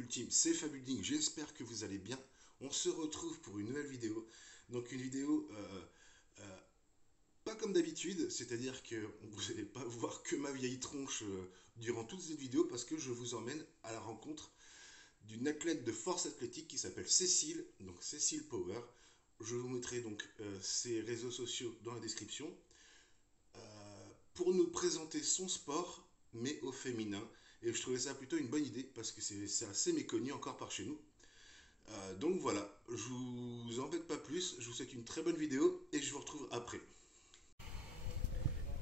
Fabule Team, c'est Fabulding, j'espère que vous allez bien. On se retrouve pour une nouvelle vidéo. Donc une vidéo pas comme d'habitude, c'est-à-dire que vous n'allez pas voir que ma vieille tronche durant toute cette vidéo parce que je vous emmène à la rencontre d'une athlète de force athlétique qui s'appelle Cécile, donc Cécile Power. Je vous mettrai donc ses réseaux sociaux dans la description pour nous présenter son sport, mais au féminin. Et je trouvais ça plutôt une bonne idée parce que c'est assez méconnu encore par chez nous. Donc voilà, je vous embête pas plus, je vous souhaite une très bonne vidéo et je vous retrouve après.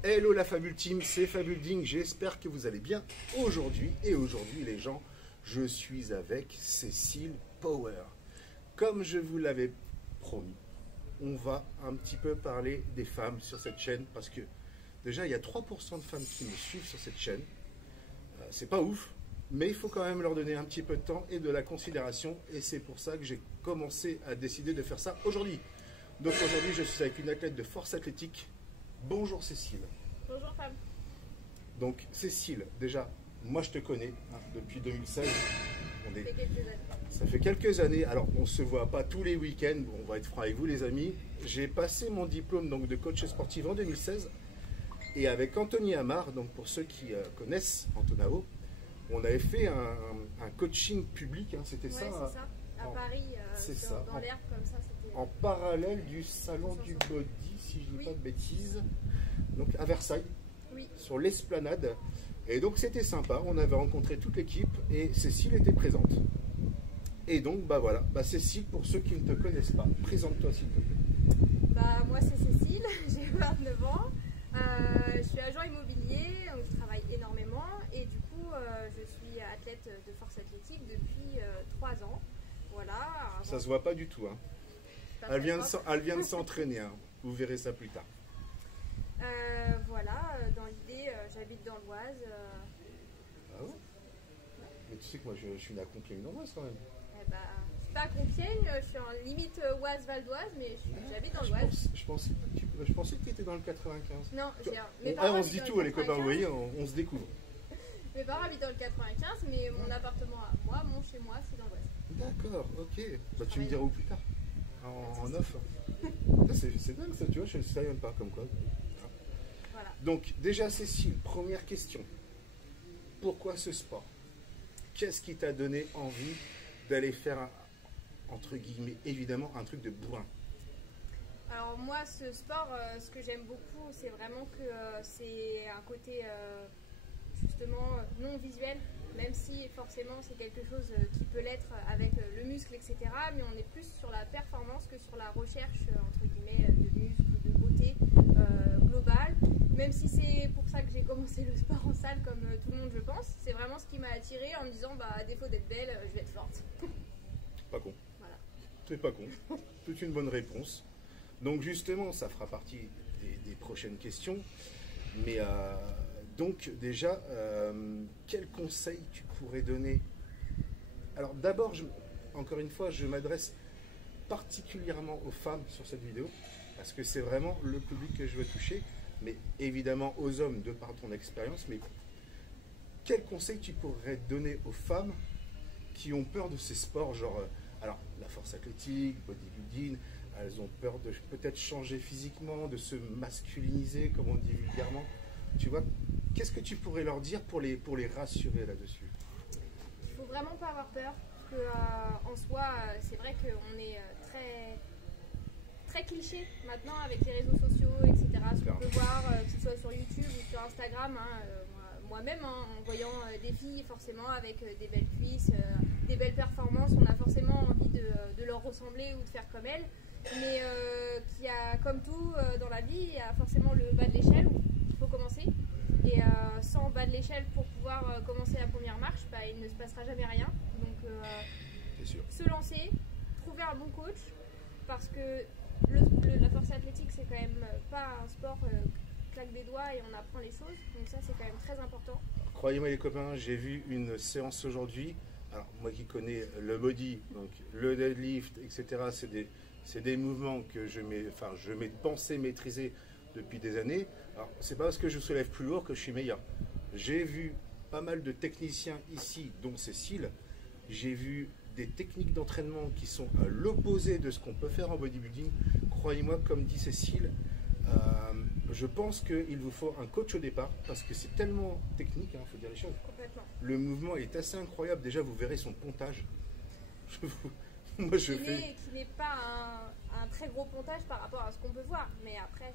Hello la Fabule Team, c'est Fabulding, j'espère que vous allez bien aujourd'hui. Et aujourd'hui les gens, je suis avec Cécile Power. Comme je vous l'avais promis, on va un petit peu parler des femmes sur cette chaîne parce que déjà il y a 3% de femmes qui me suivent sur cette chaîne. C'est pas ouf, mais il faut quand même leur donner un petit peu de temps et de la considération et c'est pour ça que j'ai commencé à décider de faire ça aujourd'hui. Donc aujourd'hui je suis avec une athlète de force athlétique. Bonjour Cécile. Bonjour Fab. Donc Cécile, déjà, moi je te connais depuis 2016. Ça fait quelques années, alors on ne se voit pas tous les week-ends, on va être franc avec vous les amis. J'ai passé mon diplôme donc, de coach sportif en 2016 et avec Anthony Amar, donc pour ceux qui connaissent Antonao, on avait fait un coaching public, c'était ça, c'est ça, à Paris, dans l'herbe comme ça. En parallèle du salon du body, si je ne dis pas de bêtises, donc à Versailles, sur l'esplanade. Et donc c'était sympa, on avait rencontré toute l'équipe et Cécile était présente. Et donc bah voilà, Cécile, pour ceux qui ne te connaissent pas, présente-toi s'il te plaît. Moi c'est Cécile, j'ai 29 ans, je suis agent immobilier, donc je travaille énormément et du coup je suis athlète de force athlétique depuis 3 ans. Voilà. Ça se voit pas du tout, hein. Elle vient de s'entraîner, hein. Vous verrez ça plus tard. Voilà, dans l'idée, j'habite dans l'Oise. Ah ouais. Mais tu sais que moi je suis né à Compiègne-dans-l'Oise quand même. C'est pas à Compiègne, je suis en limite Oise-Val d'Oise, mais j'habite dans l'Oise. Je pensais que tu étais dans le 95. Non, on se dit tout les copains, vous voyez, on se découvre. Mes parents habitent dans le 95, mais mon appartement à moi, mon chez moi, c'est dans l'Oise. D'accord, ok. Tu me diras où plus tard. En off. C'est dingue ça, tu vois, je ne savais même pas comme quoi. Voilà. Donc déjà Cécile, première question. Pourquoi ce sport? Qu'est-ce qui t'a donné envie d'aller faire, entre guillemets, évidemment, un truc de bourrin? Alors moi, ce sport, ce que j'aime beaucoup, c'est vraiment que c'est un côté justement non visuel, même si forcément c'est quelque chose qui peut l'être avec le muscle, etc. Mais on est plus sur la performance que sur la recherche, entre guillemets, de muscle, de beauté globale. Même si c'est pour ça que j'ai commencé le sport en salle, comme tout le monde je pense, c'est vraiment ce qui m'a attirée en me disant, à défaut d'être belle, je vais être forte. Pas con. Voilà. C'est pas con. Toute une bonne réponse. Donc justement, ça fera partie des prochaines questions. Mais donc déjà, quel conseil tu pourrais donner? Alors d'abord, encore une fois, je m'adresse particulièrement aux femmes sur cette vidéo, parce que c'est vraiment le public que je veux toucher, mais évidemment aux hommes de par ton expérience. Mais quel conseil tu pourrais donner aux femmes qui ont peur de ces sports, genre, alors la force athlétique, bodybuilding, elles ont peur de peut-être changer physiquement, de se masculiniser, comme on dit vulgairement. Tu vois, qu'est-ce que tu pourrais leur dire pour les rassurer là-dessus? Il faut vraiment pas avoir peur, parce que en soi, c'est vrai qu'on est très cliché maintenant avec les réseaux sociaux, etc. Ce qu'on peut voir, que ce soit sur YouTube ou sur Instagram, moi-même, en voyant des filles forcément avec des belles cuisses, des belles performances, on a forcément envie de leur ressembler ou de faire comme elles. Mais qu'il y a, comme tout dans la vie, il y a forcément le bas de l'échelle où il faut commencer. Et sans bas de l'échelle pour pouvoir commencer la première marche, il ne se passera jamais rien. Donc se lancer, trouver un bon coach, parce que la force athlétique c'est quand même pas un sport claque des doigts et on apprend les choses. Donc ça c'est quand même très important. Croyez-moi les copains, j'ai vu une séance aujourd'hui. Alors moi qui connais le body, donc le deadlift, etc. C'est des mouvements que je pensais maîtriser depuis des années. Alors c'est pas parce que je soulève plus lourd que je suis meilleur. J'ai vu pas mal de techniciens ici, dont Cécile, j'ai vu des techniques d'entraînement qui sont à l'opposé de ce qu'on peut faire en bodybuilding. Croyez-moi, comme dit Cécile, je pense qu'il vous faut un coach au départ parce que c'est tellement technique, il faut dire les choses. Complètement. Le mouvement est assez incroyable. Déjà, vous verrez son pontage. Moi, je fais. Qui n'est pas un très gros pontage par rapport à ce qu'on peut voir, mais après.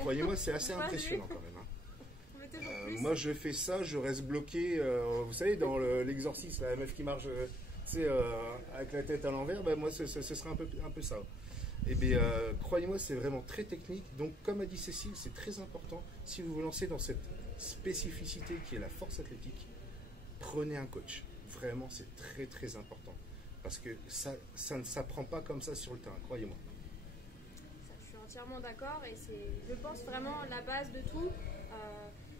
Croyez-moi, c'est assez impressionnant quand même. Moi, je fais ça, je reste bloqué. Vous savez, dans l'exorcisme, la meuf qui marche, avec la tête à l'envers, moi, ce serait un peu ça. Et bien, croyez-moi, c'est vraiment très technique. Donc, comme a dit Cécile, c'est très important. Si vous vous lancez dans cette spécificité qui est la force athlétique, prenez un coach. Vraiment, c'est très très important. Parce que ça ne s'apprend pas comme ça sur le terrain, croyez-moi. Je suis entièrement d'accord et c'est, je pense, vraiment la base de tout.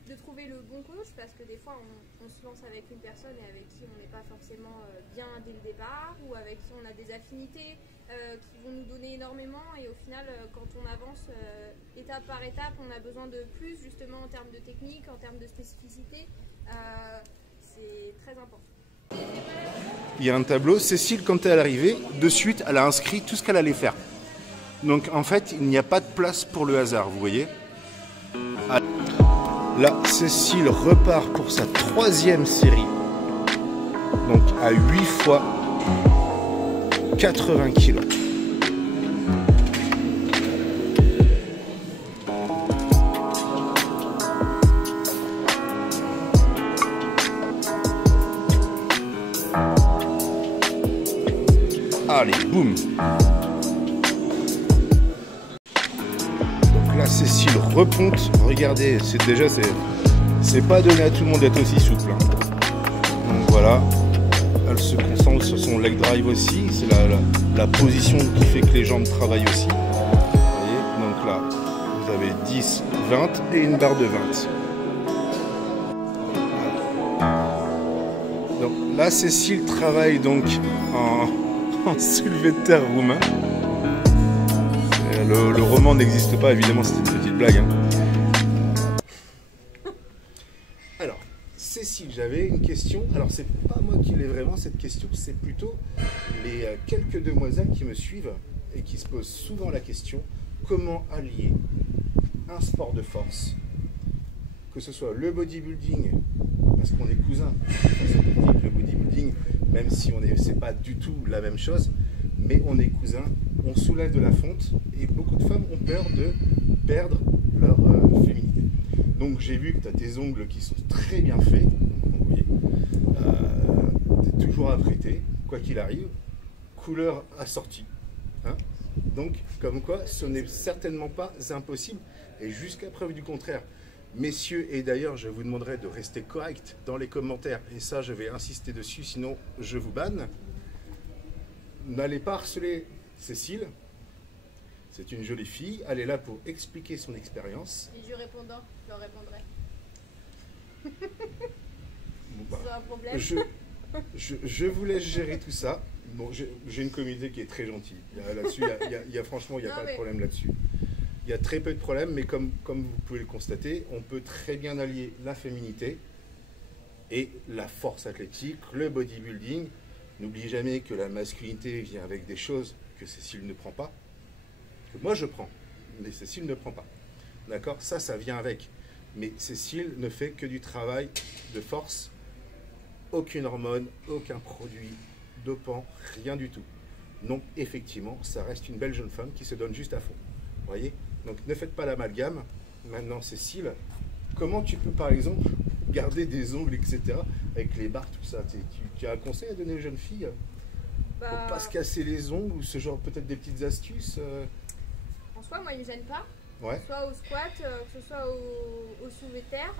De trouver le bon coach parce que des fois on se lance avec une personne et avec qui on n'est pas forcément bien dès le départ ou avec qui on a des affinités qui vont nous donner énormément et au final quand on avance étape par étape on a besoin de plus justement en termes de technique, en termes de spécificité, c'est très important. Il y a un tableau, Cécile quand elle est arrivée, de suite elle a inscrit tout ce qu'elle allait faire. Donc en fait il n'y a pas de place pour le hasard, vous voyez. Là, Cécile repart pour sa 3e série. Donc à 8 fois 80 kg. Allez, boum. Cécile reponte, regardez, c'est pas donné à tout le monde d'être aussi souple. Donc voilà, elle se concentre sur son leg drive aussi, c'est la position qui fait que les jambes travaillent aussi. Vous voyez, donc là, vous avez 10, 20 et une barre de 20. Voilà. Donc là, Cécile travaille donc en soulevé de terre roumain. Le roman n'existe pas, évidemment, c'était une petite blague. Alors, Cécile, j'avais une question. Alors, c'est pas moi qui l'ai vraiment, cette question, c'est plutôt les quelques demoiselles qui me suivent et qui se posent souvent la question, comment allier un sport de force, que ce soit le bodybuilding, parce qu'on est cousins, le bodybuilding, même si c'est pas du tout la même chose, mais on est cousins, on soulève de la fonte et beaucoup de femmes ont peur de perdre leur féminité. Donc j'ai vu que tu as tes ongles qui sont très bien faits, oui. Tu es toujours apprêté, quoi qu'il arrive, couleur assortie. Hein, donc comme quoi ce n'est certainement pas impossible et jusqu'à preuve du contraire. Messieurs, et d'ailleurs je vous demanderai de rester correct dans les commentaires et ça je vais insister dessus sinon je vous banne. N'allez pas harceler Cécile, c'est une jolie fille, elle est là pour expliquer son expérience. Et je leur répondrai. Bon, bah, c'est un problème. Je vous laisse gérer tout ça. Bon, j'ai une communauté qui est très gentille. Là-dessus, franchement, il n'y a pas de problème là-dessus. Il y a très peu de problèmes, mais comme vous pouvez le constater, on peut très bien allier la féminité et la force athlétique, le bodybuilding. N'oubliez jamais que la masculinité vient avec des choses que Cécile ne prend pas, que moi je prends, mais Cécile ne prend pas. D'accord? Ça vient avec. Mais Cécile ne fait que du travail de force, aucune hormone, aucun produit dopant, rien du tout. Donc effectivement, ça reste une belle jeune femme qui se donne juste à fond. Vous voyez? Donc ne faites pas l'amalgame. Maintenant Cécile, comment tu peux par exemple garder des ongles, etc. avec les barres, tout ça? Tu as un conseil à donner aux jeunes filles pour ne pas se casser les ongles ou ce genre, peut-être des petites astuces En soi, moi, il ne me gêne pas. Ouais. Soit au squat, que ce soit au soulevé de terre.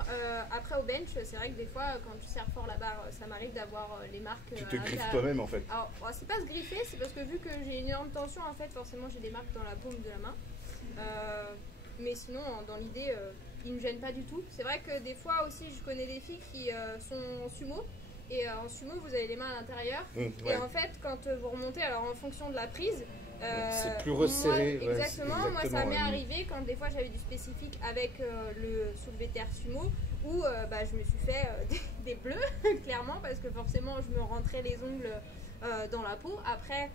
Après, au bench, c'est vrai que des fois, quand tu serres fort la barre, ça m'arrive d'avoir les marques. Tu te griffes toi-même en fait. Alors, c'est pas se griffer, c'est parce que vu que j'ai une énorme tension, en fait, forcément, j'ai des marques dans la paume de la main. Mais sinon, dans l'idée, il ne me gêne pas du tout. C'est vrai que des fois aussi, je connais des filles qui sont en sumo. Et en sumo, vous avez les mains à l'intérieur. Ouais. Et en fait, quand vous remontez, alors en fonction de la prise, c'est plus resserré. Moi, exactement, moi ça m'est arrivé quand des fois j'avais du spécifique avec le soulevé de terre sumo, coup, je me suis fait des bleus, clairement, parce que forcément, je me rentrais les ongles dans la peau. Après,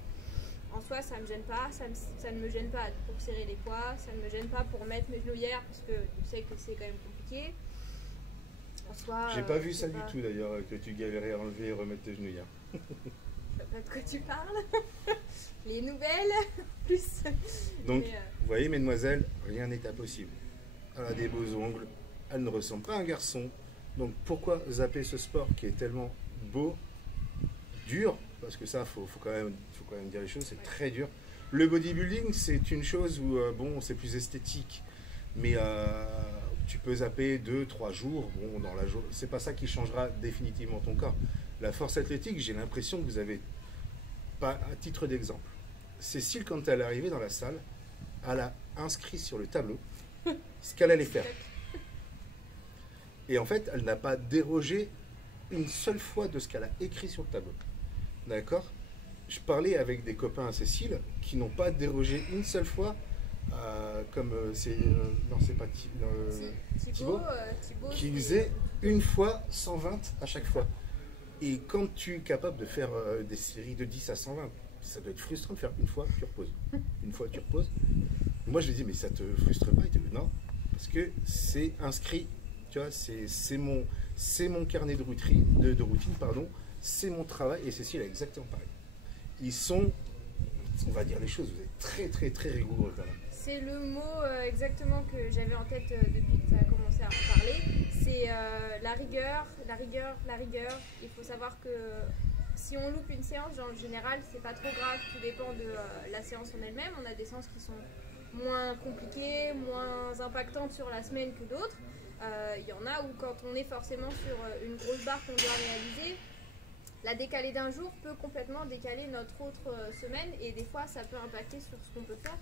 en soi, ça me gêne pas, ça ne me gêne pas pour serrer les poids, ça ne me gêne pas pour mettre mes genouillères, parce que tu sais que c'est quand même compliqué. En soi, j'ai pas vu ça du tout d'ailleurs, que tu galérais à enlever et remettre tes genouillères. Je sais pas de quoi tu parles. Les nouvelles, plus. Donc, vous voyez, mesdemoiselles, rien n'est impossible. Elle a des beaux ongles, elle ne ressemble pas à un garçon. Donc, pourquoi zapper ce sport qui est tellement beau, dur, parce que ça, faut quand même dire les choses, c'est très dur. Le bodybuilding, c'est une chose où, bon, c'est plus esthétique, mais tu peux zapper 2-3 jours, bon, dans la journée, c'est pas ça qui changera définitivement ton corps. La force athlétique, j'ai l'impression que vous avez, pas à titre d'exemple, Cécile, quand elle est arrivée dans la salle, elle a inscrit sur le tableau ce qu'elle allait faire. Et en fait, elle n'a pas dérogé une seule fois de ce qu'elle a écrit sur le tableau. D'accord? Je parlais avec des copains à Cécile qui n'ont pas dérogé une seule fois, comme c'est. Non, c'est pas Thibaut, qui faisait une fois 120 à chaque fois. Et quand tu es capable de faire des séries de 10 à 120, ça doit être frustrant de faire une fois, tu reposes. Une fois, tu reposes. Moi, je lui dis, mais ça te frustre pas? Il te dit, non, parce que c'est inscrit, tu vois, c'est mon carnet de routine, pardon, c'est mon travail, et Cécile est exactement pareil. Ils sont, on va dire les choses, vous êtes très, très, très rigoureux quand même. C'est le mot exactement que j'avais en tête depuis que tu as commencé à en parler. C'est la rigueur, la rigueur, la rigueur. Il faut savoir que si on loupe une séance, en général, c'est pas trop grave, tout dépend de la séance en elle-même. On a des séances qui sont moins compliquées, moins impactantes sur la semaine que d'autres. Il y en a où quand on est forcément sur une grosse barre qu'on doit réaliser, la décalée d'un jour peut complètement décaler notre autre semaine et des fois ça peut impacter sur ce qu'on peut faire,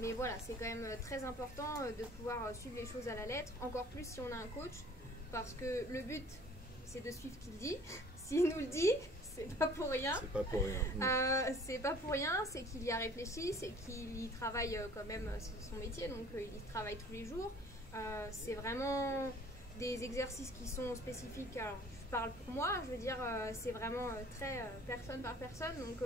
mais voilà, c'est quand même très important de pouvoir suivre les choses à la lettre, encore plus si on a un coach, parce que le but c'est de suivre ce qu'il dit. S'il nous le dit, c'est pas pour rien. C'est pas pour rien. C'est pas pour rien, c'est qu'il y a réfléchi, c'est qu'il y travaille quand même, c'est son métier, donc il y travaille tous les jours. C'est vraiment des exercices qui sont spécifiques. Alors, je parle pour moi, je veux dire, c'est vraiment très personne par personne, donc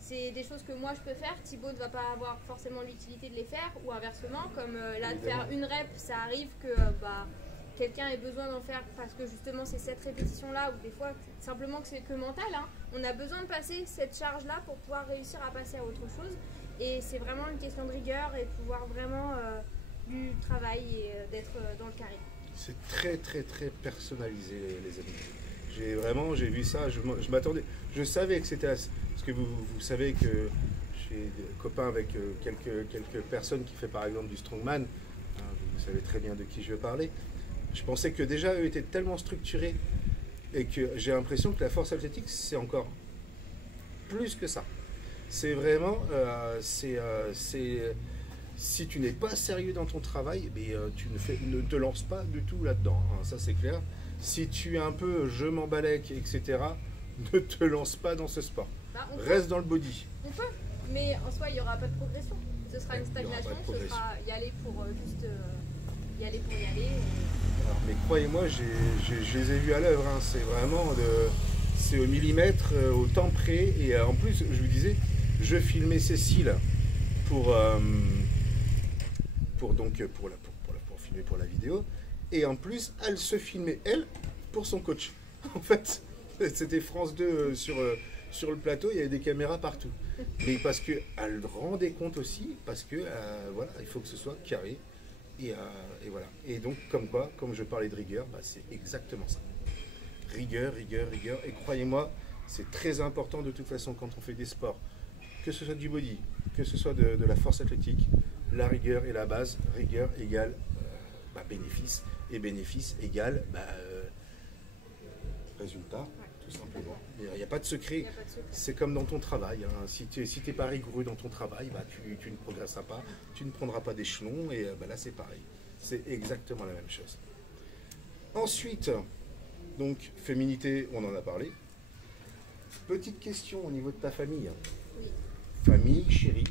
c'est des choses que moi je peux faire. Thibaut ne va pas avoir forcément l'utilité de les faire, ou inversement, comme là de faire une rep, ça arrive que quelqu'un ait besoin d'en faire parce que justement c'est cette répétition là, ou des fois simplement que c'est que mental, hein. On a besoin de passer cette charge là pour pouvoir réussir à passer à autre chose, et c'est vraiment une question de rigueur et de pouvoir vraiment du travail et d'être dans le carré. C'est très très très personnalisé, les amis. J'ai vu ça, je m'attendais, je savais que c'était assez, parce que vous savez que j'ai des copains avec quelques personnes qui font par exemple du strongman, hein, vous savez très bien de qui je veux parler. Je pensais que déjà eux étaient tellement structurés et que j'ai l'impression que la force athlétique c'est encore plus que ça. C'est vraiment, si tu n'es pas sérieux dans ton travail, tu ne te lances pas du tout là-dedans, hein, ça c'est clair. Si tu es un peu je m'embalèque, etc., ne te lance pas dans ce sport. Reste dans le body. On peut, mais en soi il n'y aura pas de progression. Ce sera une stagnation, ce sera y aller pour juste y aller pour y aller. Alors, mais croyez-moi, je les ai vus à l'œuvre, hein. C'est vraiment c'est au millimètre, au temps près. Et en plus, je vous disais, je filmais Cécile pour filmer pour la vidéo. Et en plus, elle se filmait, elle, pour son coach. En fait, c'était France 2 sur le plateau, il y avait des caméras partout. Mais parce qu'elle rendait compte aussi, parce que voilà, il faut que ce soit carré. Et voilà. Et donc, comme je parlais de rigueur, c'est exactement ça. Rigueur, rigueur, rigueur. Et croyez-moi, c'est très important de toute façon quand on fait des sports. Que ce soit du body, que ce soit de la force athlétique, la rigueur est la base. Rigueur égale bénéfice. Et bénéfice égale résultat, tout simplement. Il n'y a pas de secret. C'est comme dans ton travail, hein. Si tu n'es pas rigoureux dans ton travail, tu ne progresseras pas, tu ne prendras pas d'échelon, et là c'est pareil. C'est exactement la même chose. Ensuite, donc féminité, on en a parlé. Petite question au niveau de ta famille. Oui. Famille, chérie.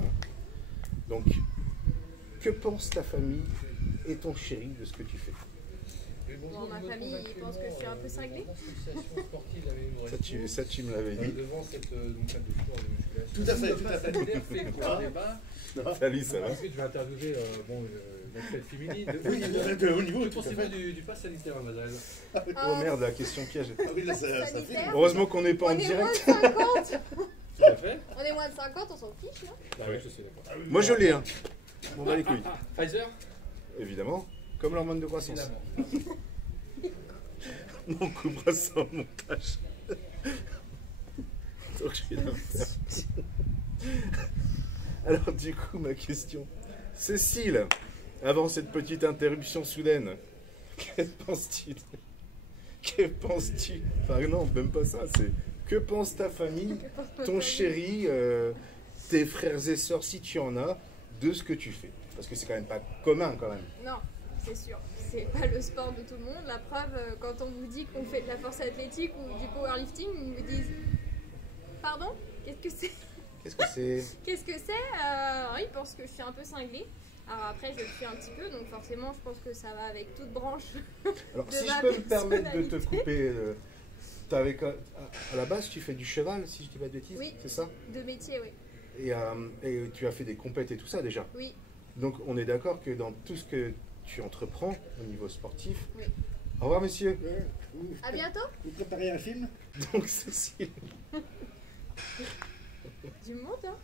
Hein. Donc, que pense ta famille et ton chéri de ce que tu fais. Bon, ma famille, ils pensent que je suis un peu cinglée. Ça, tu me l'avais dit. Devant cette table de sport de musculation. Tout à fait. Fait pour un débat. Salut, ça va. Ensuite, je vais interviewer l'athlète féminine. Oui, de haut niveau. Que pensez-vous du pass sanitaire, mademoiselle? Oh merde, la question piège. Ah oui, là, ça fait. Heureusement qu'on n'est pas en On est direct. moins de 50. Tout à fait. On est moins de 50, on s'en fiche, là. Ah oui, je suis d'accord. Moi, je l'ai, hein. Bon, bah les couilles. Pfizer? Évidemment. Comme l'hormone de croissance. Évidemment. On coupera ça en montage. Donc, je vais la faire. Alors, du coup, ma question. Cécile, avant cette petite interruption soudaine, que penses-tu? Que penses-tu? Enfin, non, même pas ça. C'est que pense ta famille, ton chéri, tes frères et sœurs, si tu en as, de ce que tu fais? Parce que c'est quand même pas commun, quand même. Non, c'est sûr. C'est pas le sport de tout le monde. La preuve, quand on vous dit qu'on fait de la force athlétique ou du powerlifting, ils vous disent pardon, qu'est-ce que c'est? Qu'est-ce que c'est? Qu'est-ce que c'est? Ils pensent que je suis un peu cinglée. Alors après, je le suis un petit peu, donc forcément, je pense que ça va avec toute branche. Alors, de si ma je peux me permettre de te personnalité. couper, à la base, tu fais du cheval, si je dis pas de bêtises, Oui. c'est ça? De métier, oui. Et tu as fait des compètes et tout ça déjà. Oui, Donc, on est d'accord que dans tout ce que tu entreprends au niveau sportif. oui. Au revoir, messieurs. À bientôt. Vous préparez un film? Donc, Cécile. Du monde, hein.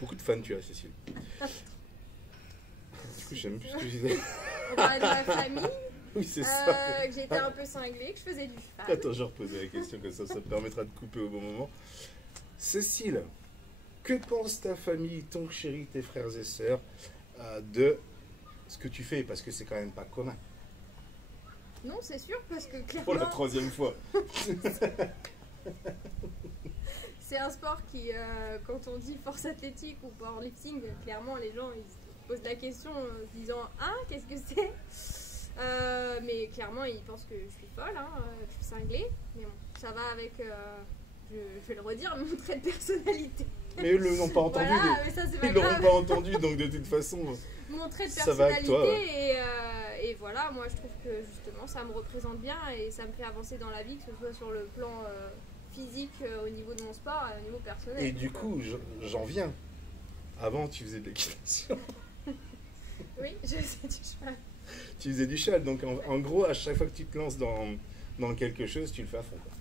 Beaucoup de fans, tu as, Cécile. Du coup, j'aime plus ce que je disais. On parlait de ma famille, Oui, c'est ça. que j'étais un peu cinglée, que je faisais du cheval. Attends, je reposais la question comme ça me permettra de couper au bon moment. Cécile, que pense ta famille, ton chéri, tes frères et sœurs de ce que tu fais? Parce que c'est quand même pas commun. Non, c'est sûr, parce que Pour la clairement, 3e fois. c'est un sport qui, quand on dit force athlétique ou powerlifting, clairement, les gens ils se posent la question en se disant « Ah, qu'est-ce que c'est ?» Mais clairement, ils pensent que je suis folle, hein, que je suis cinglée. Mais bon, ça va avec, je vais le redire, mon trait de personnalité. Mais eux ne l'ont pas entendu. Voilà, mais ça, c'est pas Ils l'auront grave. pas entendu, donc de toute façon. Mon trait de Ça va avec personnalité toi, et voilà, moi je trouve que justement ça me représente bien et ça me fait avancer dans la vie, que ce soit sur le plan physique, au niveau de mon sport et au niveau personnel. Et du coup, j'en viens. Avant, tu faisais de l'équitation. Oui, je sais du cheval. Tu faisais du cheval. Donc, en gros, à chaque fois que tu te lances dans quelque chose, tu le fais à fond, quoi.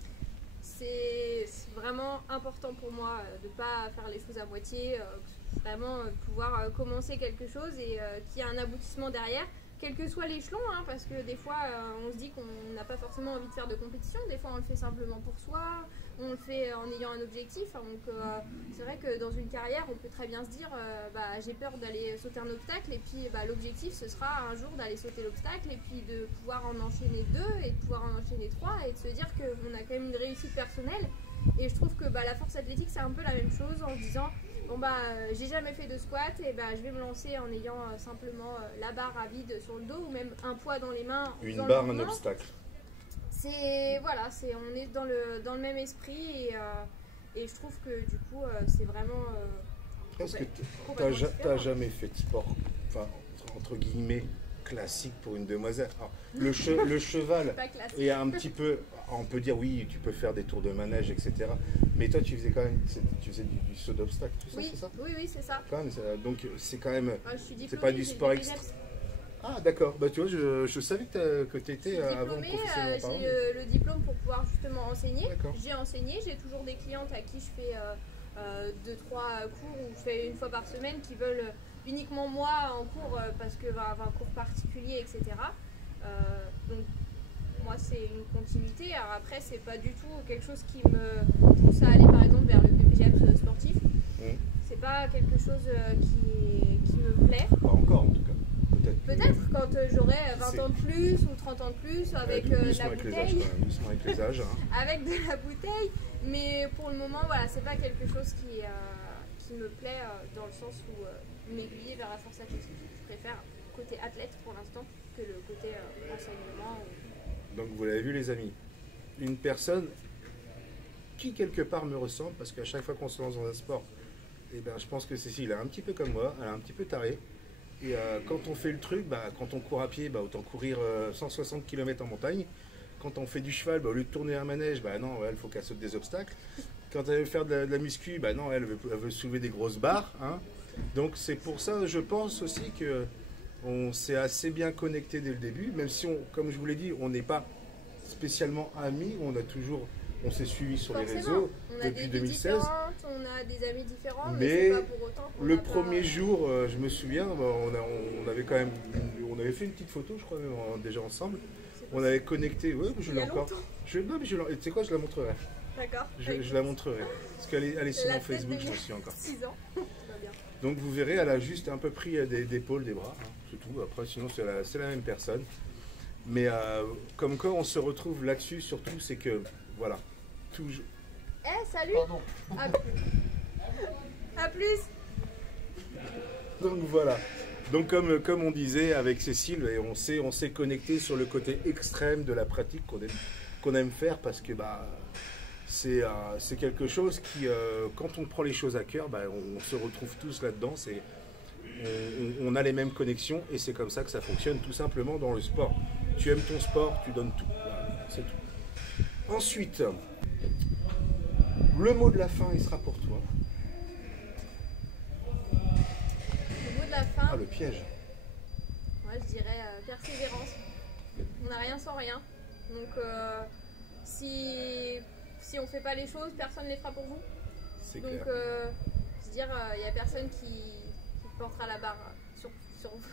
C'est vraiment important pour moi de ne pas faire les choses à moitié, vraiment pouvoir commencer quelque chose et qu'il y ait un aboutissement derrière, quel que soit l'échelon, hein, parce que des fois on se dit qu'on n'a pas forcément envie de faire de compétition, des fois on le fait simplement pour soi, on le fait en ayant un objectif, donc c'est vrai que dans une carrière on peut très bien se dire j'ai peur d'aller sauter un obstacle et puis l'objectif ce sera un jour d'aller sauter l'obstacle et puis de pouvoir en enchaîner 2 et de pouvoir en enchaîner 3 et de se dire qu'on a quand même une réussite personnelle. Et je trouve que la force athlétique c'est un peu la même chose en se disant j'ai jamais fait de squat et je vais me lancer en ayant simplement la barre à vide sur le dos ou même un poids dans les mains. En Une faisant barre, le un mouvement. obstacle. On est dans le même esprit et je trouve que du coup c'est vraiment Est-ce que complètement t'as différent. jamais fait de sport, enfin, entre guillemets, classique pour une demoiselle? Alors, le cheval pas classique. est un petit peu, on peut dire oui, tu peux faire des tours de manège, etc. Mais toi, tu faisais quand même, tu faisais du saut d'obstacle, tout ça, Oui, c'est ça? oui, c'est ça. Quand même, donc c'est quand même. Je suis diplômée, pas du j'ai sport des extra. BEPS. Ah d'accord, bah tu vois, je savais que tu Je étais suis avant diplômée, professionnellement parlant. j'ai le diplôme pour pouvoir justement enseigner. D'accord. J'ai enseigné, j'ai toujours des clientes à qui je fais 2-3 cours où je fais une fois par semaine qui veulent uniquement moi en cours parce que un cours particulier, etc. Donc moi c'est une continuité. Alors après c'est pas du tout quelque chose qui me pousse à aller par exemple vers le BPGEPS sportif. C'est pas quelque chose qui me plaît. Pas encore en tout cas. Peut-être quand j'aurai 20 ans de plus ou 30 ans de plus avec de doucement la avec les âges, bouteille. quand même, doucement avec les âges. Hein. Avec de la bouteille, mais pour le moment, voilà, c'est pas quelque chose qui me plaît dans le sens où m'aiguiller vers la force athlétique. Je préfère côté athlète pour l'instant que le côté enseignement. Donc vous l'avez vu les amis, une personne qui quelque part me ressemble, parce qu'à chaque fois qu'on se lance dans un sport, eh ben, je pense que Cécile est un petit peu comme moi, elle est un petit peu tarée, Et quand on fait le truc, bah, quand on court à pied, bah, autant courir 160 km en montagne. Quand on fait du cheval, bah, au lieu de tourner un manège, bah, non, elle faut qu'elle saute des obstacles. Quand elle veut faire de la muscu, bah, non, elle veut soulever des grosses barres. Hein. Donc c'est pour ça, je pense aussi que on s'est assez bien connecté dès le début, même si, comme je vous l'ai dit, on n'est pas spécialement amis, on s'est suivis sur les réseaux depuis 2016. On a des amis différents, mais c'est pas pour autant qu'on le a premier pas... jour, je me souviens, bah, on avait quand même, on avait fait une petite photo, je crois, même, déjà ensemble. On avait connecté, ouais, je l'ai encore. Non, mais tu sais quoi, je la montrerai. D'accord. Je la montrerai. Parce qu'elle est sur mon Facebook, je suis encore. 6 ans. Bien. Donc vous verrez, elle a juste un peu pris des épaules, des bras, hein, c'est tout. Après, sinon, c'est la même personne. Mais comme quoi, on se retrouve là-dessus, surtout, c'est que, voilà. Salut. Pardon. À plus. Donc voilà. Donc comme on disait avec Cécile, on s'est connecté sur le côté extrême de la pratique qu'on aime faire parce que bah, c'est quelque chose qui, quand on prend les choses à cœur, bah, on se retrouve tous là-dedans. On a les mêmes connexions et c'est comme ça que ça fonctionne tout simplement dans le sport. Tu aimes ton sport, tu donnes tout. Voilà, c'est tout. Ensuite, le mot de la fin, il sera pour toi. Le mot de la fin. Ah, le piège. Moi, je dirais persévérance. On n'a rien sans rien. Donc, si on ne fait pas les choses, personne ne les fera pour vous. C'est donc, clair. je veux dire, il n'y a personne qui portera la barre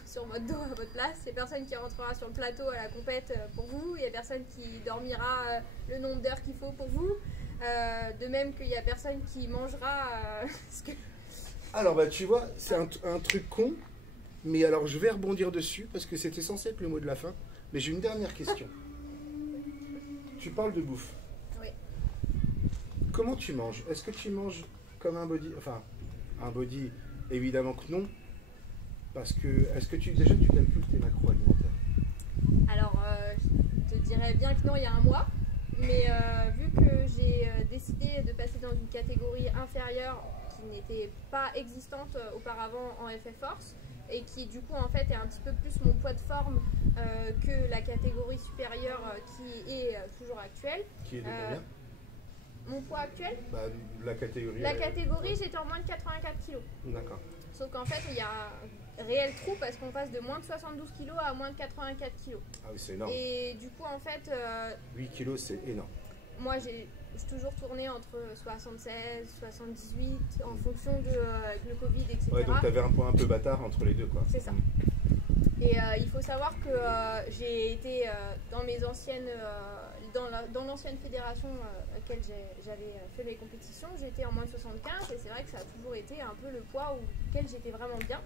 sur votre dos à votre place. Il n'y a personne qui rentrera sur le plateau à la compète pour vous. Il n'y a personne qui dormira le nombre d'heures qu'il faut pour vous. De même qu'il n'y a personne qui mangera ce que... Alors bah tu vois, c'est un truc con, mais alors je vais rebondir dessus parce que c'était censé être le mot de la fin. Mais j'ai une dernière question. Tu parles de bouffe. Oui. Comment tu manges? Est-ce que tu manges comme un body? Enfin, un body, évidemment que non. Parce que, est-ce que déjà tu calcules tes macros alimentaires? Alors, je te dirais bien que non il y a un mois. Mais vu que j'ai décidé de passer dans une catégorie inférieure qui n'était pas existante auparavant en FF Force et qui du coup en fait est un petit peu plus mon poids de forme que la catégorie supérieure qui est toujours actuelle. Qui est de combien? Mon poids actuel? Bah, la catégorie. La catégorie, j'étais en moins de 84 kg. D'accord. Sauf qu'en fait, il y a un réel trou parce qu'on passe de moins de 72 kg à moins de 84 kg. Ah oui, c'est énorme. Et du coup, en fait... 8 kg, c'est énorme. Moi, j'ai toujours tourné entre 76, 78, en fonction de le Covid, etc. Ouais, donc tu avais un point un peu bâtard entre les deux, quoi. C'est ça. Et il faut savoir que j'ai été dans mes anciennes... dans l'ancienne fédération à laquelle j'avais fait mes compétitions, j'étais en moins de 75 et c'est vrai que ça a toujours été un peu le poids auquel j'étais vraiment bien.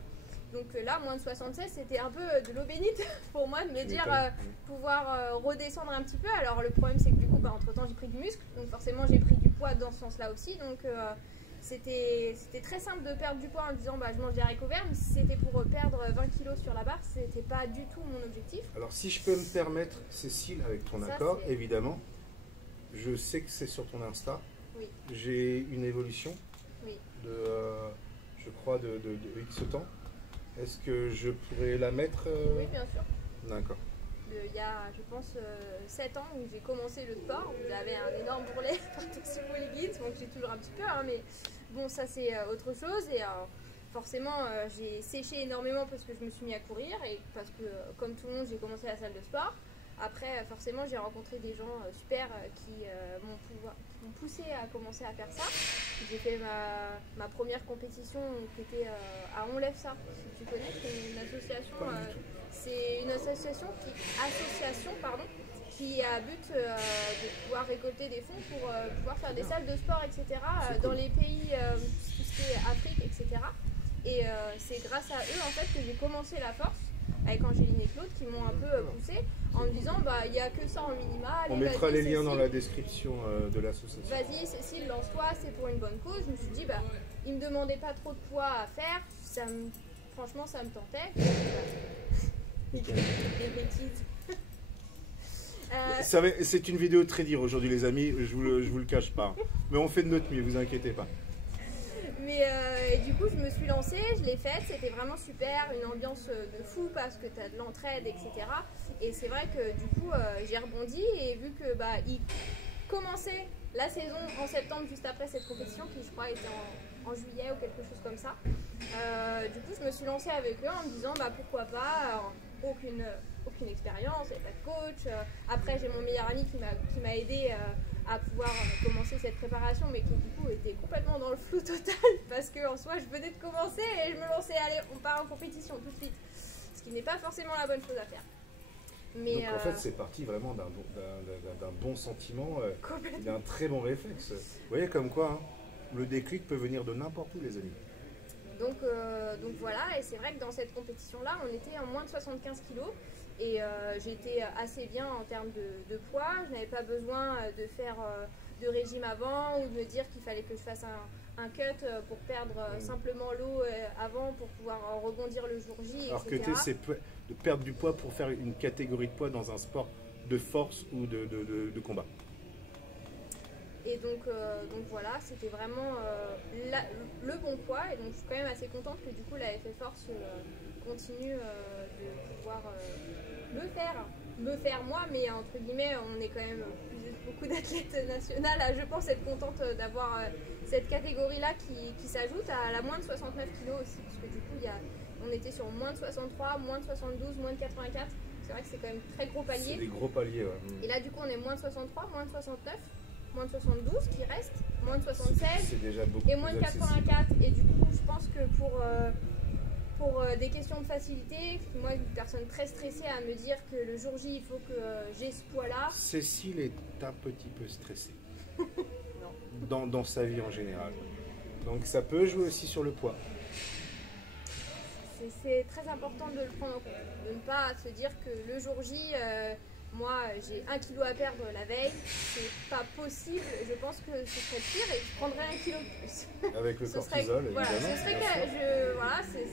Donc là, moins de 76, c'était un peu de l'eau bénite pour moi de me dire pouvoir redescendre un petit peu. Alors le problème c'est que du coup, entre temps j'ai pris du muscle, donc forcément j'ai pris du poids dans ce sens-là aussi. Donc c'était très simple de perdre du poids en disant je mange des haricots verts, mais si c'était pour perdre 20 kg sur la barre, c'était pas du tout mon objectif. Alors si je peux me permettre, Cécile, avec ton accord, évidemment, je sais que c'est sur ton Insta. Oui. J'ai une évolution oui. de, je crois, de X temps. Est-ce que je pourrais la mettre Oui, bien sûr. D'accord. Il y a, je pense, 7 ans où j'ai commencé le sport. Vous avez un énorme bourrelet partout sur les guides, donc j'ai toujours un petit peu, mais bon, ça c'est autre chose. Et forcément, j'ai séché énormément parce que je me suis mis à courir et parce que, comme tout le monde, j'ai commencé la salle de sport. Après, forcément, j'ai rencontré des gens super qui m'ont poussé à commencer à faire ça. J'ai fait ma première compétition qui était à On Lève Ça, si tu connais, c'est une association. C'est une association qui a but de pouvoir récolter des fonds pour pouvoir faire des salles de sport, etc. dans les pays, tout ce qui est Afrique, etc. Et c'est grâce à eux en fait que j'ai commencé la force avec Angéline et Claude qui m'ont un peu poussé en me disant il n'y a que ça en minimal. On mettra les liens dans la description de l'association. Vas-y Cécile, lance-toi, c'est pour une bonne cause. Je me suis dit ils me demandaient pas trop de poids à faire, franchement ça me tentait. Des bêtises. C'est une vidéo très dire aujourd'hui les amis, je vous le cache pas. Mais on fait de notre mieux, vous inquiétez pas. Mais et du coup, je me suis lancée, je l'ai faite, c'était vraiment super, une ambiance de fou parce que tu as de l'entraide, etc. Et c'est vrai que du coup, j'ai rebondi et vu que il commençait la saison en septembre, juste après cette compétition, qui je crois était en juillet ou quelque chose comme ça. Du coup, je me suis lancée avec eux en me disant pourquoi pas, aucune expérience, pas de coach. Après, j'ai mon meilleur ami qui m'a aidé à pouvoir commencer cette préparation, mais qui du coup était complètement dans le flou total parce qu'en soi, je venais de commencer et je me lançais, allez, on part en compétition tout de suite. Ce qui n'est pas forcément la bonne chose à faire. Mais donc en fait, c'est parti vraiment d'un bon sentiment, d'un très bon réflexe. Vous voyez comme quoi, hein, le déclic peut venir de n'importe où, les amis. Donc voilà, et c'est vrai que dans cette compétition-là, on était en moins de 75 kg et j'étais assez bien en termes de poids. Je n'avais pas besoin de faire de régime avant ou de me dire qu'il fallait que je fasse un cut pour perdre simplement l'eau avant pour pouvoir rebondir le jour J, alors etc. que c'est de perdre du poids pour faire une catégorie de poids dans un sport de force ou de combat. Et donc voilà, c'était vraiment le bon poids. Et donc je suis quand même assez contente que du coup la FF Force continue de pouvoir me faire moi, mais entre guillemets, on est quand même beaucoup d'athlètes nationales à, je pense, être contente d'avoir cette catégorie-là qui s'ajoute à la moins de 69 kg aussi, parce que du coup, on était sur moins de 63, moins de 72, moins de 84. C'est vrai que c'est quand même très gros paliers. C'est des gros paliers, ouais. Et là, du coup, on est moins de 63, moins de 69. Moins de 72 qui reste, moins de 76 déjà beaucoup et moins de 84. Et du coup, je pense que pour des questions de facilité, moi, une personne très stressée à me dire que le jour J, il faut que j'ai ce poids-là. Cécile est un petit peu stressée. Non. Dans sa vie en général. Donc ça peut jouer aussi sur le poids. C'est très important de le prendre en compte, de ne pas se dire que le jour J, moi j'ai 1 kg à perdre la veille, c'est pas possible, je pense que ce serait pire et je prendrais 1 kg de plus. Avec le cortisol, voilà, évidemment.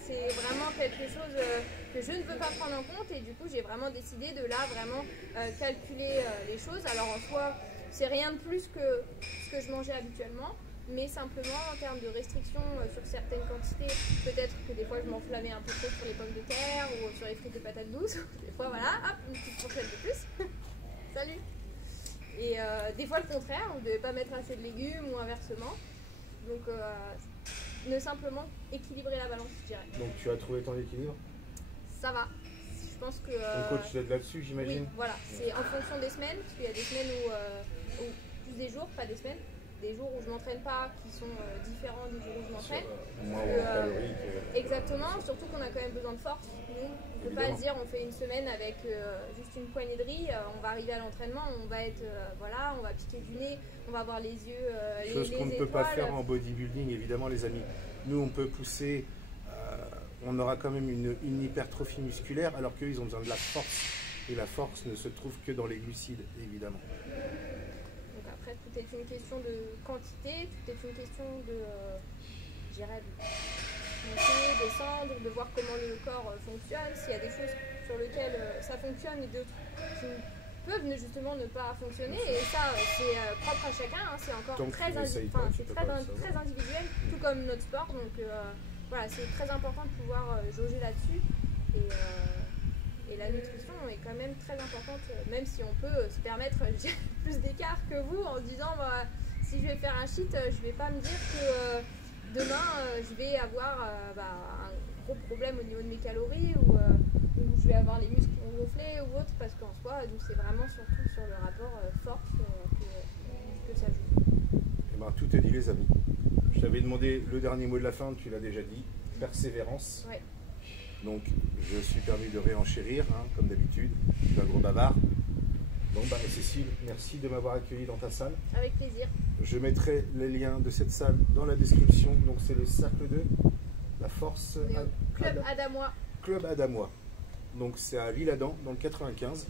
C'est vraiment quelque chose que je ne veux pas prendre en compte et du coup j'ai vraiment décidé de là vraiment calculer les choses. Alors en soi, c'est rien de plus que ce que je mangeais habituellement. Mais simplement en termes de restrictions sur certaines quantités, peut-être que des fois je m'enflammais un peu trop sur les pommes de terre ou sur les frites de patates douces. Des fois voilà, hop, une petite fourchette de plus. Salut. Et des fois le contraire, on ne devait pas mettre assez de légumes ou inversement. Donc ne simplement équilibrer la balance, je dirais. Donc tu as trouvé ton équilibre? Ça va. Je pense que... Ton coach t'aide là-dessus, j'imagine? Oui, voilà. C'est en fonction des semaines, parce qu'il y a des semaines où plus des jours, pas des semaines. Des jours où je m'entraîne pas qui sont différents du jour où je m'entraîne. Moins calorique. Exactement, surtout qu'on a quand même besoin de force. Nous, on ne peut pas se dire on fait une semaine avec juste une poignée de riz, on va arriver à l'entraînement, on va être voilà, on va piquer du nez, on va avoir les yeux, chose qu'on ne peut pas faire en bodybuilding, évidemment, les amis. Nous, on peut pousser, on aura quand même une hypertrophie musculaire, alors qu'eux, ils ont besoin de la force. Et la force ne se trouve que dans les glucides, évidemment. Après, tout est une question de quantité, tout est une question de, je dirais, de monter, descendre, de voir comment le corps fonctionne, s'il y a des choses sur lesquelles ça fonctionne et d'autres qui peuvent justement ne pas fonctionner. Et ça, c'est propre à chacun, hein, c'est encore très individuel, tout comme notre sport. Donc voilà, c'est très important de pouvoir jauger là-dessus. Et la nutrition est quand même très importante, même si on peut se permettre plus d'écart que vous en se disant si je vais faire un cheat, je vais pas me dire que demain je vais avoir un gros problème au niveau de mes calories ou je vais avoir les muscles qui vont gonfler ou autre, parce qu'en soi, c'est vraiment surtout sur le rapport force que ça joue. Et ben, tout est dit, les amis. Je t'avais demandé le dernier mot de la fin, tu l'as déjà dit, persévérance. Ouais. Donc, je suis permis de réenchérir, hein, comme d'habitude. Je suis un gros bavard. Bon, Cécile, merci de m'avoir accueilli dans ta salle. Avec plaisir. Je mettrai les liens de cette salle dans la description. Donc, c'est le cercle de la force. Club Adamois. Club Adamois. Donc, c'est à L'Isle-Adam, dans le 95.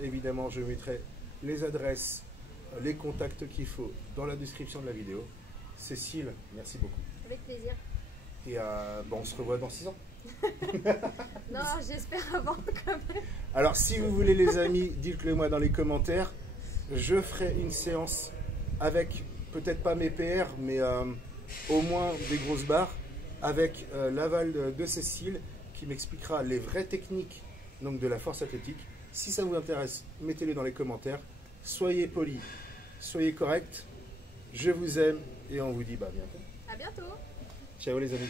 Évidemment, je mettrai les adresses, les contacts qu'il faut dans la description de la vidéo. Cécile, merci beaucoup. Avec plaisir. Et on se revoit dans 6 ans. Non, j'espère avant quand même. Alors si vous voulez, les amis, dites-le moi dans les commentaires. Je ferai une séance avec peut-être pas mes PR, mais au moins des grosses barres avec l'aval de Cécile qui m'expliquera les vraies techniques donc, de la force athlétique. Si ça vous intéresse, mettez-les dans les commentaires. Soyez polis, soyez corrects. Je vous aime et on vous dit à bientôt. À bientôt. Ciao les amis.